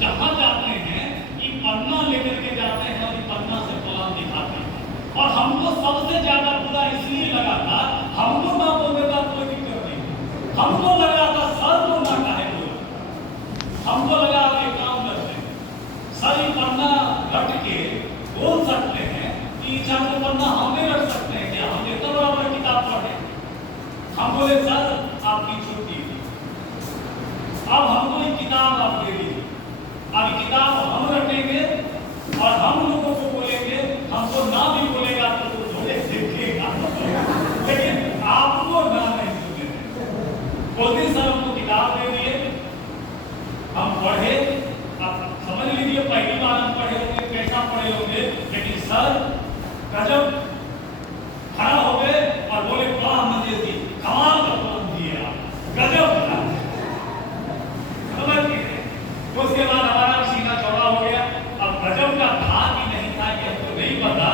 जहां जाते हैं ये पन्ना लेकर के जाते हैं और ये पन्ना से प्लान दिखाते हैं। और हमको सबसे ज्यादा बुरा इसलिए लगा था, हमको ना बोलने का कोई दिक्कत नहीं, हमको लगा था सर को ना काहे बोला, हमको लगा आप ये काम करते हैं सर ये पन्ना रट के बोल सकते हैं कि चार पन्ना हम भी रट सकते हैं क्या, हम इतना बड़ा बड़ा किताब पढ़े। हम बोले सर आपकी छुट्टी, अब हमको ये किताब आप दे दीजिए, अब किताब हम रखेंगे और हम लोगों को बोलेंगे, हमको ना भी बोलेगा तो थोड़े सीखेगा, लेकिन आपको ना नहीं सुने। बोलते सर हमको किताब दे दिए, हम पढ़े, अब समझ लीजिए पहली बार हम पढ़े होंगे, कैसा पढ़े होंगे, लेकिन सर गजब खड़ा हो गए और बोले वाह मंजिल जी कमाल का प्लान दिए आप, गजब। उसके बाद हमारा सीना चौड़ा हो गया। अब गजब का था कि नहीं था कि हमको नहीं पता,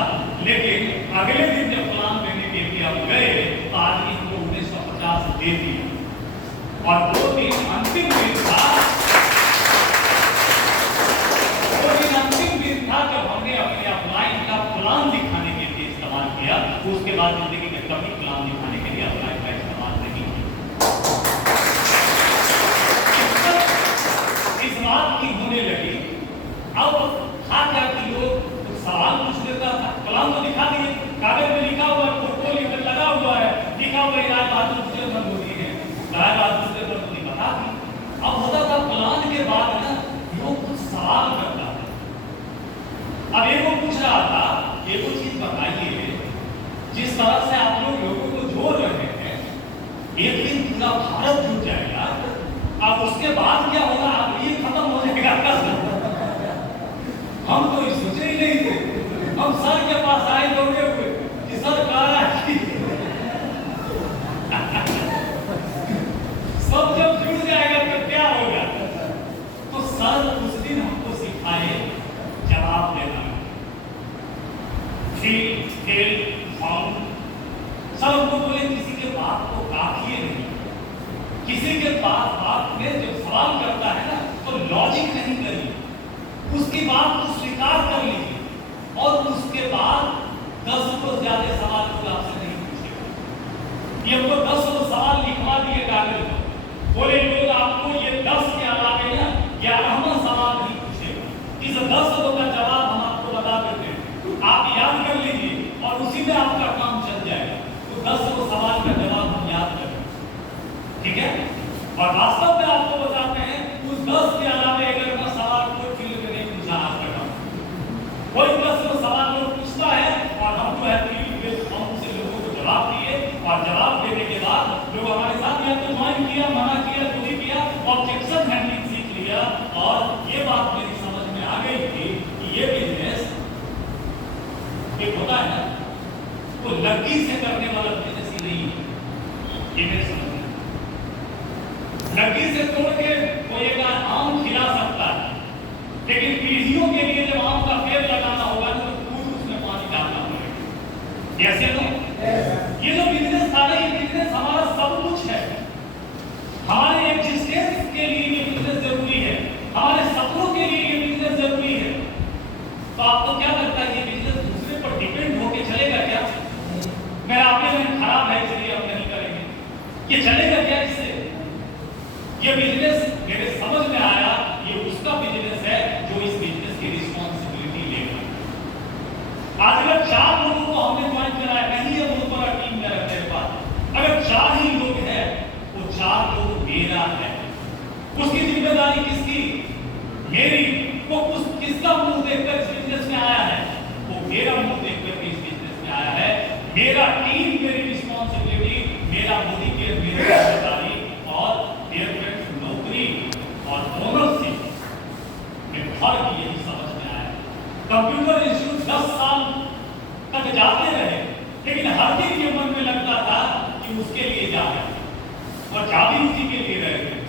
लेकिन अगले दिन जब प्लान देने के लिए हम गए तो आदमी को 1950 दे दिया और 2 दिन अंतिम दिन था, 2 दिन अंतिम दिन था जब हमने अपने अपलाइन का प्लान दिखाने के लिए इस्तेमाल किया। उसके बाद जिंदगी में कभी प्लान दिखाने के लिए अपलाइन का इस्तेमाल नहीं किया। इस बात की होने लगी, अब था क्या कि लोग सवाल पूछ लेता था, प्लान तो दिखा दिए, कागज में लिखा हुआ है, फोटो लिखकर लगा हुआ है, लिखा हुआ है राय बहादुर से मोदी है, राय बहादुर से मोदी बता दी। अब होता था प्लान के बाद ना लोग कुछ सवाल करता था। अब एक वो पूछ रहा था, एक वो चीज बताइए, जिस तरह से आप लोगों को जोड़ रहे हैं, एक दिन पूरा भारत जुट जाएगा, अब उसके बाद क्या होगा, अब ये खत्म हो जाएगा। हम तो सोचे ही नहीं थे, हम सर के पास आए दौड़े हुए कि सर कहा सब जब जुड़ जाएगा तो क्या होगा। तो सर उस दिन हमको सिखाए जवाब देना, सर हमको बोले किसी के बात को काटिए नहीं, किसी के पास बात में जब सवाल करता है ना तो लॉजिक नहीं करिए, उसकी बात को स्वीकार कर लीजिए और उसके बाद 10 को ज्यादा सवाल लोग आपसे नहीं पूछेगा। ये हमको 10 सवाल लिखवा दिए कागज पर, बोले लोग आपको ये 10 के अलावे ना 11वां सवाल नहीं पूछेगा, इस 10 का जवाब हम आपको बता देते हैं, आप याद कर लीजिए और उसी में आपका काम चल जाएगा। तो 10 सवाल का जवाब हम याद करें, ठीक है। और वास्तव में आपको बताते हैं उस 10 के अलावा 11वां सवाल कोई फील्ड में नहीं पूछा आज तक। कोई 10 सवाल लोग पूछता है और हम जो है फील्ड बेस्ड फॉर्म से लोगों को जवाब दिए और जवाब देने के बाद लोग हमारे साथ या तो ज्वाइन किया, मना किया, जो भी किया, ऑब्जेक्शन हैंडलिंग सीख लिया। और ये बात मेरी समझ में आ गई थी कि ये बिजनेस एक होता है ना, वो लड़की से करने वाला बिजनेस ही नहीं है, ये मेरी समझ में। लड़की से तोड़ के कोई एक आम खिला सकता है, लेकिन पीढ़ियों के लिए जब आम का पेड़ लगाना होगा तो खुद उसमें पानी डालना पड़ेगा। जैसे तो ये जो बिजनेस था ना, ये बिजनेस हमारा सब कुछ है, हमारे एग्जिस्टेंस के लिए ये बिजनेस जरूरी है, हमारे सपनों के लिए ये बिजनेस जरूरी है। तो आपको क्या लगता है ये बिजनेस दूसरे पर डिपेंड होके चलेगा क्या? मेरा आपके में खराब है इसलिए हम नहीं करेंगे, ये चलेगा क्या इससे? ये बिजनेस मेरे समझ में आया, ये उसका बिजनेस है जो इस बिजनेस की रिस्पांसिबिलिटी लेगा। आज अगर 4 लोगों को हमने ज्वाइन कराया, नहीं है बहुत बड़ा टीम में रखने के बाद, अगर 4 ही लोग हैं वो 4 लोग मेरा है, उसकी जिम्मेदारी किसकी? मेरी। वो किसका मुंह देखकर इस बिजनेस में आया है? वो मेरा मुंह देखकर इस बिजनेस में आया है। मेरा टीम मेरी रिस्पांसिबिलिटी, मेरा मोदी के मेरी जिम्मेदारी। और नौकरी और ओनरशिप में फर्क यही समझ में आया। कंप्यूटर इंस्टीट्यूट 10 साल तक जाते रहे, लेकिन हर दिन ये मन में लगता था कि उसके लिए जाए और जावी उसी के लिए रहे थे।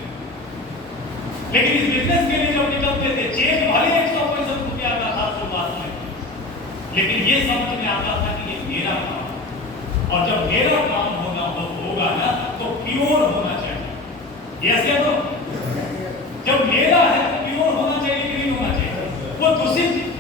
लेकिन इस बिजनेस के लिए जब निकलते थे, चेक भले 165 रुपया का था शुरुआत में, लेकिन ये समझ में आता था कि ये मेरा काम, और जब मेरा काम होगा ना तो प्योर होना चाहिए। ऐसे तो जब मेरा है तो प्योर होना चाहिए। वो दूषित